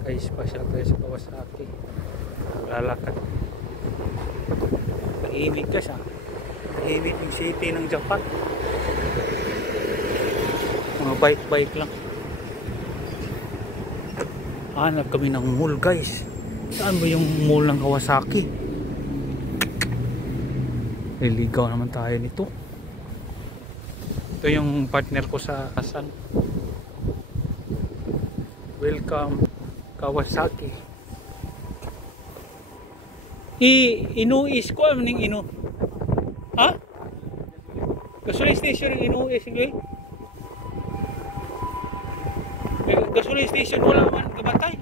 Guys, pasyal tayo sa Kawasaki. Lalakad. Tahimik guys ha. Tahimik yung city ng Japan. Mga bike lang. Hanap kami ng mall guys. Saan ba yung mall ng Kawasaki? Liligaw naman tayo nito. Ito yung partner ko sa Asan. Welcome Kawasaki. Inuis ko amning inu. Ha? Gasoline station inuis sige. Gasoline station wala man kabantay.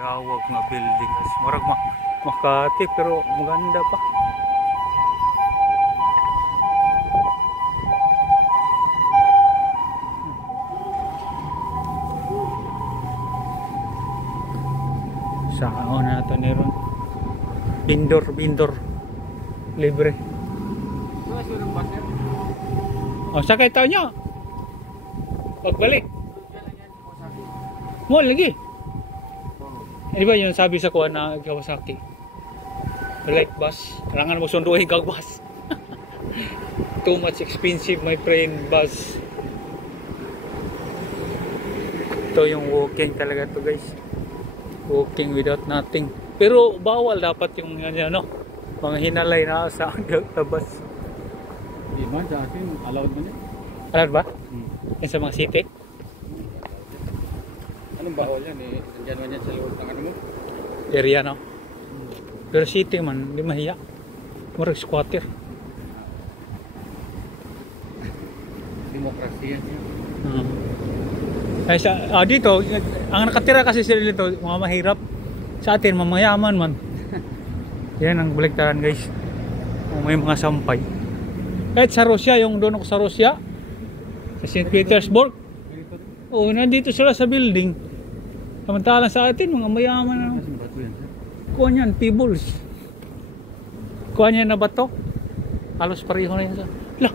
Hawag nga building guys. Murag Makati pero maganda pa. Saan na ito ni Ron? Bindor libre. Oh, sakay tao nyo. Pagbalik mo lagi. Di ba yung sabi sa kuha na Kawasaki? Light bus. Kailangan mo sunduhin kag bus. Too much expensive my friend bus. Ito yung walking talaga to guys. Walking without nothing. Pero bawal dapat yung ano, mga hinalay na sa bus. Di man sa akin, allowed man eh. Allowed ba? Yan sa mga city? Anong bawal yan eh? Nandiyan man yan sa loob ng ano mo? Area no? Pero city man, di mahiya. Murag squatter. Demokrasya yan. Ay dito, ang nakatira kasi sila dito, mga mahirap. Sa atin, mamayaman man. Yan ang baliktaran guys. May mga sampay. Kahit sa Russia, yung doon ako sa Russia, sa St. Petersburg, nandito sila sa building. Samantalang sa atin, mga mayaman na. Kuha niyan, pebbles. Kuha niyan na bato. Halos pareho na yan. Lah,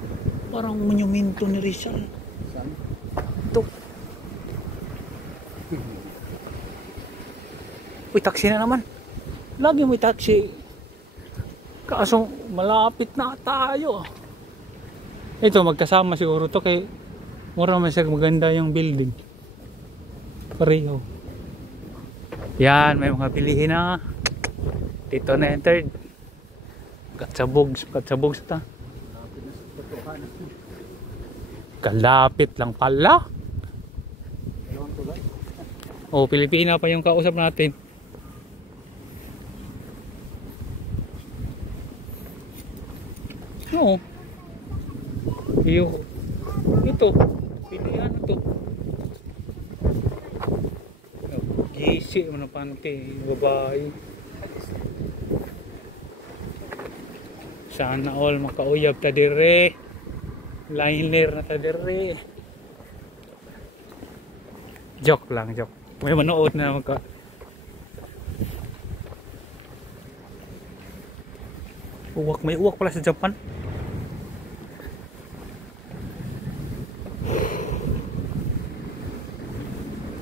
parang monumento ni Rizal. Saan? Ito. Uy, taxi na naman. Lagi may taxi. Kaso malapit na tayo. Ito, magkasama siguro to kay mura man siya maganda yung building. Pareho. Yan, may mga pilihin na. Dito na entered. Katsabogs ta. Kalapit lang pala. Oh, Pilipina pa yung kausap natin. Oo. Ito. Pilihan na to. Gisi mo na pante. Babae. Sana all makauyab ta dire. Liner na ta dire. Joke lang, joke. May manood na naman ka. May uwak pala sa Japan.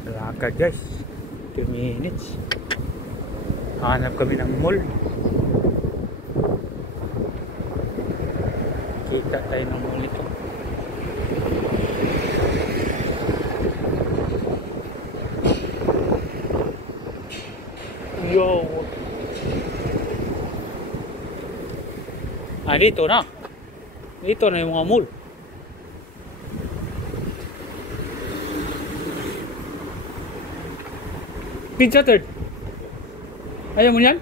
Lakad guys. 2 minutes. Hanap kami ng mall. Kita tayo ng mall ito. Yo. Dito na. Dito na yung mga mall. Pizza third. Ayaw mo yan?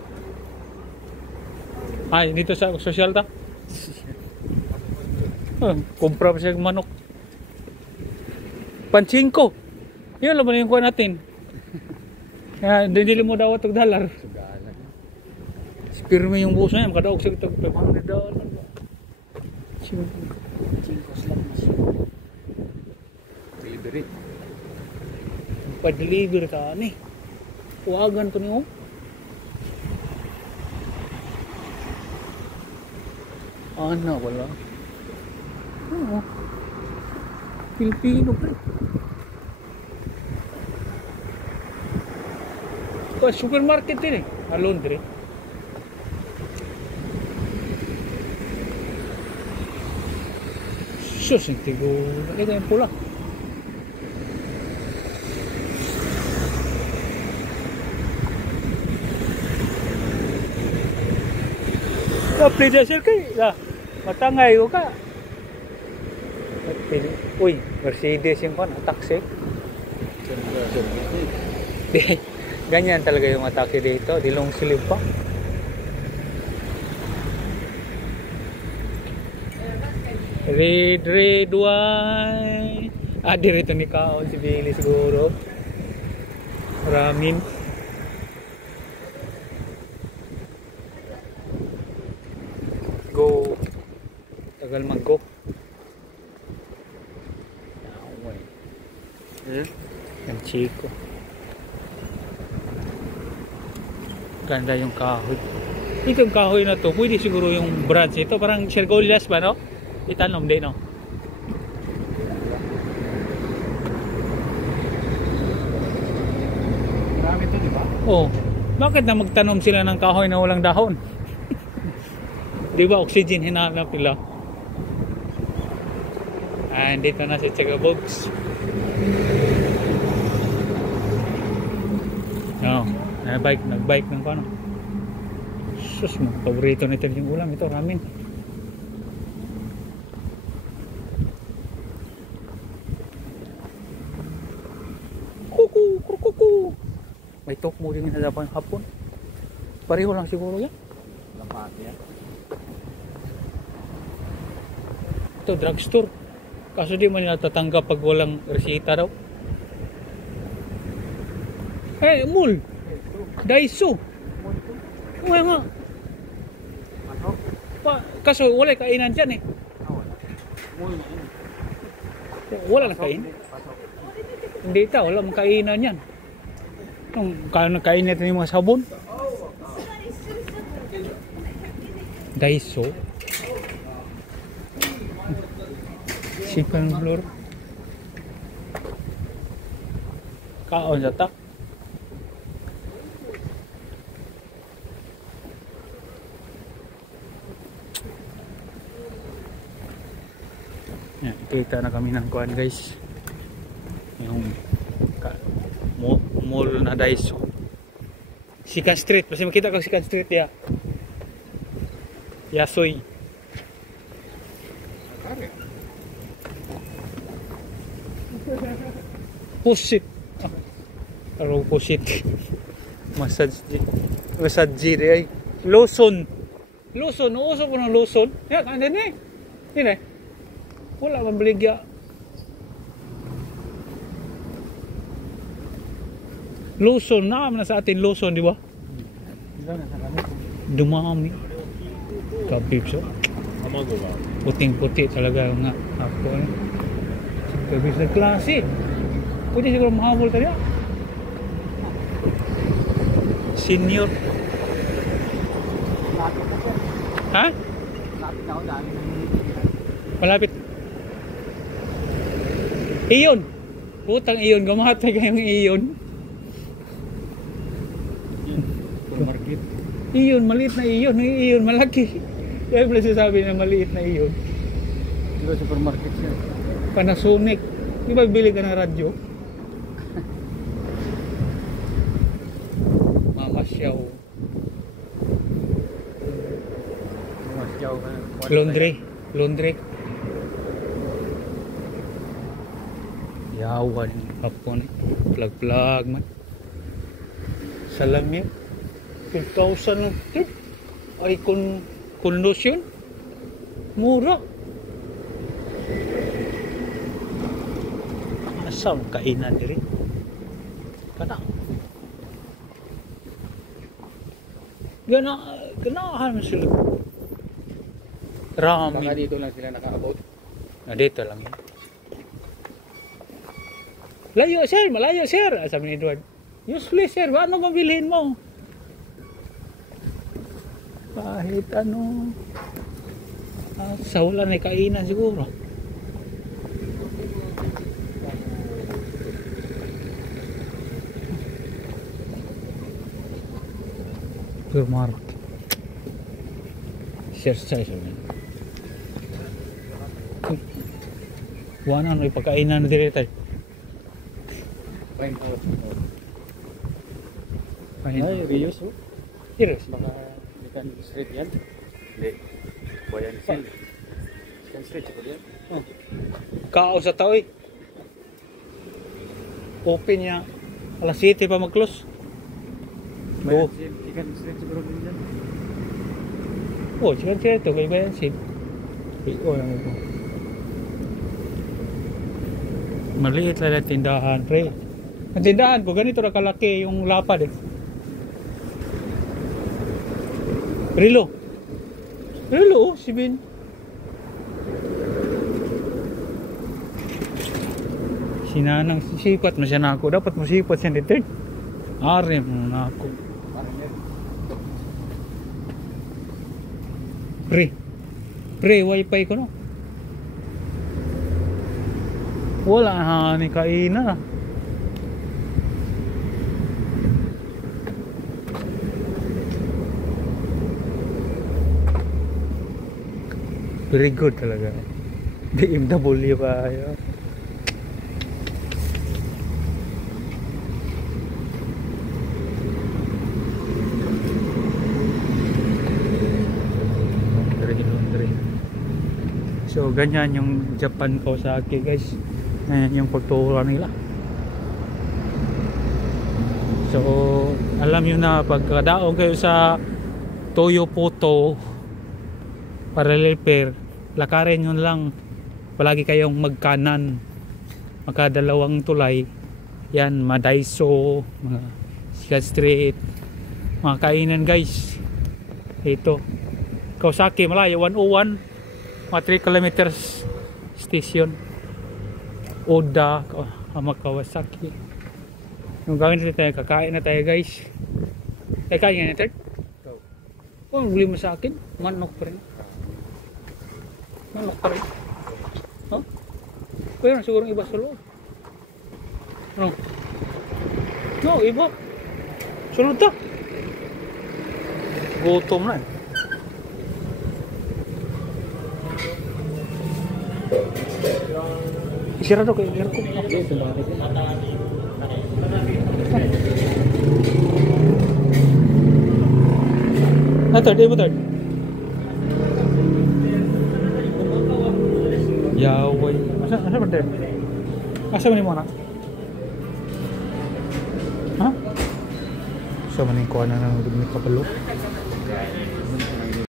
Ay, dito sa social ta. Kumpra pa siya ng manok. Pansingko. Yun lang ba yung kuha natin? Dili mo daw itong $. Pirmi yung buso niya, makadaog sa itong $500. Chingkos lang mas. Delivery. Pa-deliver ka ni. Huwagan ko niyo. Ana, wala. Oo. Pilipino pa. Supermarket din eh. Laundry. Sus, hindi ko nakita yung pula. Kapli na sir kay matangay ko ka. Uy, Mercedes yung kan, taxi. Ganyan talaga yung atake dito, di long sleeve pa. Red wine. Dirito ni Kao si Billy siguro. Ramin. Go. Tagal mag-go. Yung Chico. Ganda yung kahoy. Ito yung kahoy na to, pwede siguro yung branch ito. Parang Shergolias ba, no? Itanom din, no? Marami to, di ba? Oo. Bakit na magtanom sila ng kahoy na walang dahon? Di ba, oxygen hinahanap nila? Dito na si Chagabogs. No, nagbike ng paano. Sus, paborito nito yung ulam. Ito, ramen. Kuku. May talk mo din sa hapon. Pareho lang siguro yan. Lapat yan. Ito, drugstore. Kaso di man nila tatanggap pag walang resita daw. Mall. Daiso. Nga nga. Kaso wala kainan dyan eh. Wala na kain. Hindi ta, wala mang kainan yan. Kung kain natin yung mga sabon. Daiso. Second floor. Kaon sa tak. Yan, kita na kami ng kuan guys. Yung mall na Daiso. Second Street. Kasi makita ko Second Street ya. Yasoy. Pusit. Araw pusit. Massage ay. Lotion. Uso po ng lotion. Yan, andun eh. Yan eh. Wala man baligya. Lotion. Naman na sa atin lotion, di ba? Dumami. Kapip so. Puting-puti talaga nga. Ako eh. Kabis na klase. Pwede siguro mahabol tayo. Senior. Ha? Malapit. Iyon. Putang iyon. Gumahatay kayong iyon. Supermarket. Iyon. Maliit na iyon. Iyon. Malaki. Kaya pala sasabi na maliit na iyon. Ito supermarket siya. Panasonic. Di ba bili ka ng radyo? Mamasyaw. Masyaw ka. Laundry. Yawan. Hapon. Plug man. Salam yan. 2,000 lang. Ay kondosyon. Mura. Asam kainan diri. Kana. Ganahan sila. Ramen. Baka dito lang sila naka-about. Dito lang yan. Malayo sir. Sabi ni Edward. Useless sir, ano bang bilhin mo? Kahit ano. Sa wala na kainan siguro. Supermarket. Share size man. Wala na ipakainan na dire tay. Fine po. Pahin. Ay, Rios oh. Serious. Baka ikan street yan. Hindi. Bayan Sil. Ikan street ko yan. Oh. Kao sa tao eh. Open niya. Alas 7 pa mag-close. Bayan Sil. Ikan street siguro din yan. Oh, chicken ito kay Bayan Sid. Oh, yung ito. Maliit lang na tindahan, pre. Ang tindahan ko, ganito na kalaki yung lapad eh. Rilo. Rilo, oh, si Ben. Sinanang sipat mo siya na ako. Dapat mo sipat siya dito. Ari mo na ako. Pre, wifi ko no. Wala na ni kainan. Very good talaga. BMW pa yun. Laundry. So ganyan yung Japan ko sa akin guys. Ayan yung pagturo nila. So alam nyo na pagkadaong kayo sa Toyo Puto parallel pair, lakarin nyo lang palagi kayong magkanan, makadalawang tulay yan, Madaiso, mga Sikat Street, mga kainan guys. Ito Kawasaki malayo 101, mga 3 kilometers station. Oda Kawasaki. Yung gawin natin tayo, kakain na tayo guys. Kain na natin. Oh, buli mo sa akin, manok pa rin. Manok pa rin. Huh? Pero siguro iba sa loob. No? No, iba. Sulod ta. Gutom na. Isirado kayo, isirado ko. Yes, sumari ko. Third, iba third. Yaway. Asa ba third? Asa ba ni mo na? Ha? Asa ba ni ko na nang kapalo?